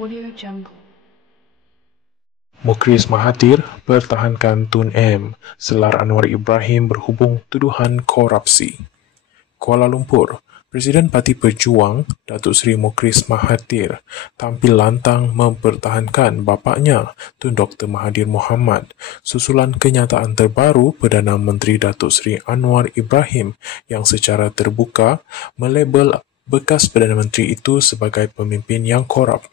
Audio Jungle. Mukhris Mahathir pertahankan Tun M, selar Anwar Ibrahim berhubung tuduhan korupsi. Kuala Lumpur, Presiden Parti Perjuang, Datuk Seri Mukhris Mahathir, tampil lantang mempertahankan bapaknya, Tun Dr. Mahathir Mohamad, susulan kenyataan terbaru Perdana Menteri Datuk Seri Anwar Ibrahim yang secara terbuka melabel bekas Perdana Menteri itu sebagai pemimpin yang korup.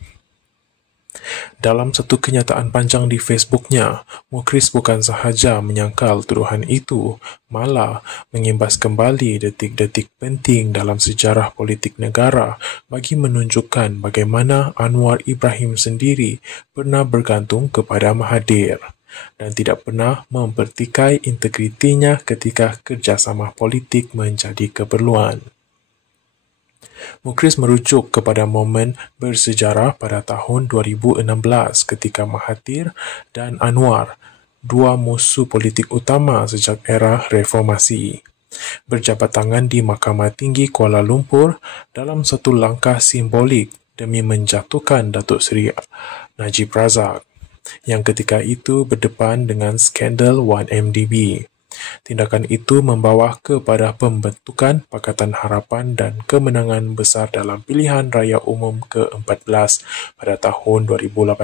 Dalam satu kenyataan panjang di Facebooknya, Mukhris bukan sahaja menyangkal tuduhan itu, malah mengimbas kembali detik-detik penting dalam sejarah politik negara bagi menunjukkan bagaimana Anwar Ibrahim sendiri pernah bergantung kepada Mahathir dan tidak pernah mempertikai integritinya ketika kerjasama politik menjadi keperluan. Mukhris merujuk kepada momen bersejarah pada tahun 2016 ketika Mahathir dan Anwar, dua musuh politik utama sejak era reformasi, berjabat tangan di Mahkamah Tinggi Kuala Lumpur dalam satu langkah simbolik demi menjatuhkan Datuk Seri Najib Razak yang ketika itu berdepan dengan skandal 1MDB. Tindakan itu membawa kepada pembentukan Pakatan Harapan dan kemenangan besar dalam pilihan raya umum ke-14 pada tahun 2018.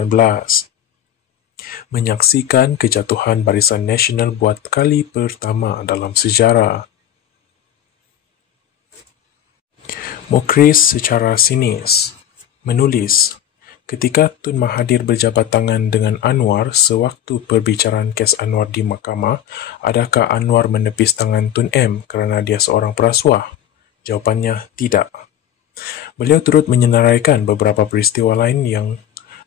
Menyaksikan kejatuhan Barisan Nasional buat kali pertama dalam sejarah. Mukhris secara sinis menulis, ketika Tun Mahathir berjabat tangan dengan Anwar sewaktu perbicaraan kes Anwar di mahkamah, adakah Anwar menepis tangan Tun M kerana dia seorang perasuah? Jawapannya tidak. Beliau turut menyenaraikan beberapa peristiwa lain yang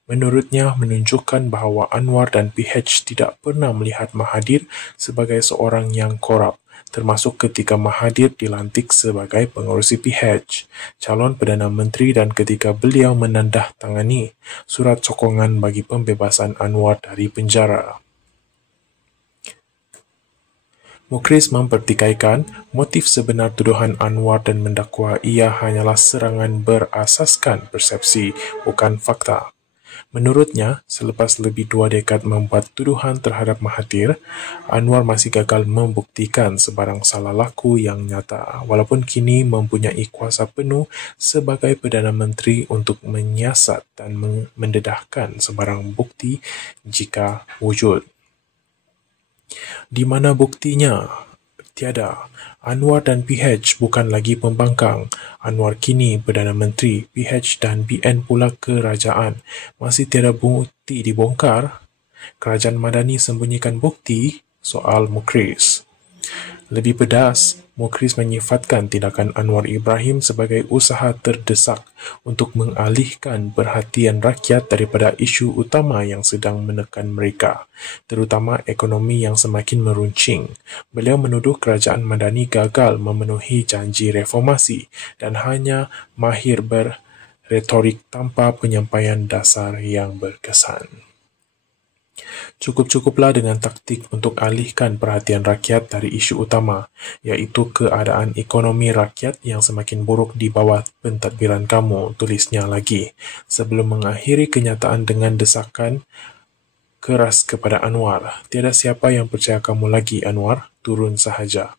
menurutnya menunjukkan bahawa Anwar dan PH tidak pernah melihat Mahathir sebagai seorang yang korup, termasuk ketika Mahathir dilantik sebagai pengerusi PH, calon Perdana Menteri, dan ketika beliau menandatangani surat sokongan bagi pembebasan Anwar dari penjara. Mukhris mempertikaikan motif sebenar tuduhan Anwar dan mendakwa ia hanyalah serangan berasaskan persepsi, bukan fakta. Menurutnya, selepas lebih 2 dekad membuat tuduhan terhadap Mahathir, Anwar masih gagal membuktikan sebarang salah laku yang nyata, walaupun kini mempunyai kuasa penuh sebagai Perdana Menteri untuk menyiasat dan mendedahkan sebarang bukti jika wujud. Di mana buktinya? Tiada. Anwar dan PH bukan lagi pembangkang. Anwar kini Perdana Menteri, PH dan BN pula kerajaan. Masih tiada bukti dibongkar? Kerajaan Madani sembunyikan bukti? Soal Mukhris. Lebih pedas, Mukhris menyifatkan tindakan Anwar Ibrahim sebagai usaha terdesak untuk mengalihkan perhatian rakyat daripada isu utama yang sedang menekan mereka, terutama ekonomi yang semakin meruncing. Beliau menuduh kerajaan Madani gagal memenuhi janji reformasi dan hanya mahir berretorik tanpa penyampaian dasar yang berkesan. Cukup-cukuplah dengan taktik untuk alihkan perhatian rakyat dari isu utama, iaitu keadaan ekonomi rakyat yang semakin buruk di bawah pentadbiran kamu, tulisnya lagi, sebelum mengakhiri kenyataan dengan desakan keras kepada Anwar. Tiada siapa yang percaya kamu lagi, Anwar, turun sahaja.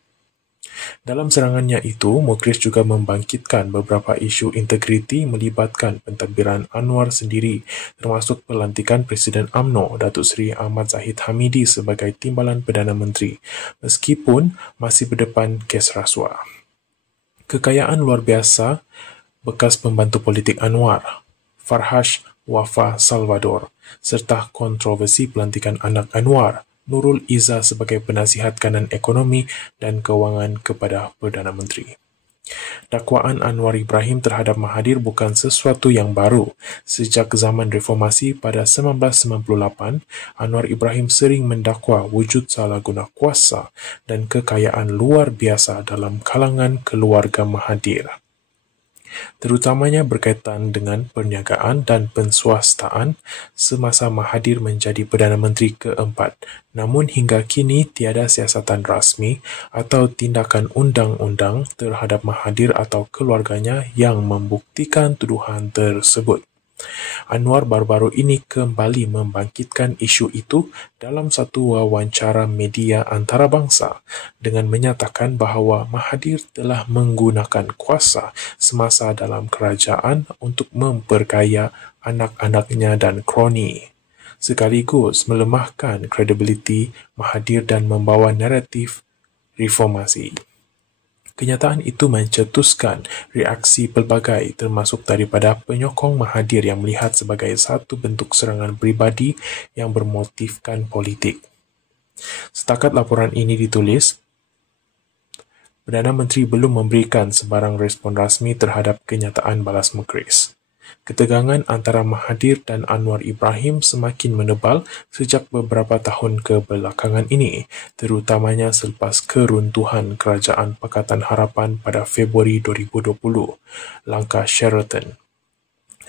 Dalam serangannya itu, Mukhris juga membangkitkan beberapa isu integriti melibatkan pentadbiran Anwar sendiri, termasuk pelantikan Presiden UMNO, Datuk Seri Ahmad Zahid Hamidi sebagai Timbalan Perdana Menteri, meskipun masih berdepan kes rasuah. Kekayaan luar biasa bekas pembantu politik Anwar, Farhash Wafa Salvador, serta kontroversi pelantikan anak Anwar, Nurul Izzah sebagai penasihat kanan ekonomi dan kewangan kepada Perdana Menteri. Dakwaan Anwar Ibrahim terhadap Mahathir bukan sesuatu yang baru. Sejak zaman reformasi pada 1998, Anwar Ibrahim sering mendakwa wujud salah guna kuasa dan kekayaan luar biasa dalam kalangan keluarga Mahathir, terutamanya berkaitan dengan perniagaan dan penswastaan semasa Mahathir menjadi Perdana Menteri keempat. Namun hingga kini tiada siasatan rasmi atau tindakan undang-undang terhadap Mahathir atau keluarganya yang membuktikan tuduhan tersebut. Anwar baru-baru ini kembali membangkitkan isu itu dalam satu wawancara media antarabangsa dengan menyatakan bahawa Mahathir telah menggunakan kuasa semasa dalam kerajaan untuk memperkaya anak-anaknya dan kroni, sekaligus melemahkan kredibiliti Mahathir dan membawa naratif reformasi. Kenyataan itu mencetuskan reaksi pelbagai termasuk daripada penyokong Mahathir yang melihat sebagai satu bentuk serangan peribadi yang bermotifkan politik. Setakat laporan ini ditulis, Perdana Menteri belum memberikan sebarang respon rasmi terhadap kenyataan balas Mukhriz. Ketegangan antara Mahathir dan Anwar Ibrahim semakin menebal sejak beberapa tahun kebelakangan ini, terutamanya selepas keruntuhan Kerajaan Pakatan Harapan pada Februari 2020, langkah Sheraton,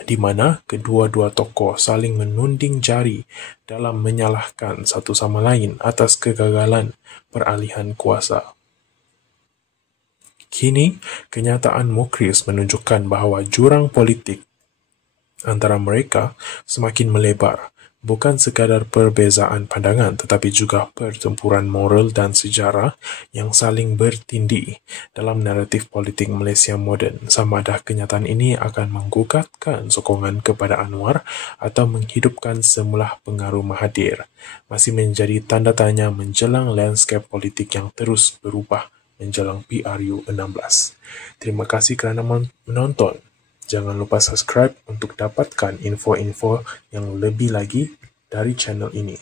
di mana kedua-dua tokoh saling menunding jari dalam menyalahkan satu sama lain atas kegagalan peralihan kuasa. Kini, kenyataan Mukhriz menunjukkan bahawa jurang politik antara mereka semakin melebar, bukan sekadar perbezaan pandangan tetapi juga pertempuran moral dan sejarah yang saling bertindih dalam naratif politik Malaysia moden. Sama ada kenyataan ini akan menggugatkan sokongan kepada Anwar atau menghidupkan semula pengaruh Mahathir, masih menjadi tanda tanya menjelang landscape politik yang terus berubah menjelang PRU 16. Terima kasih kerana menonton. Jangan lupa subscribe untuk dapatkan info-info yang lebih lagi dari channel ini.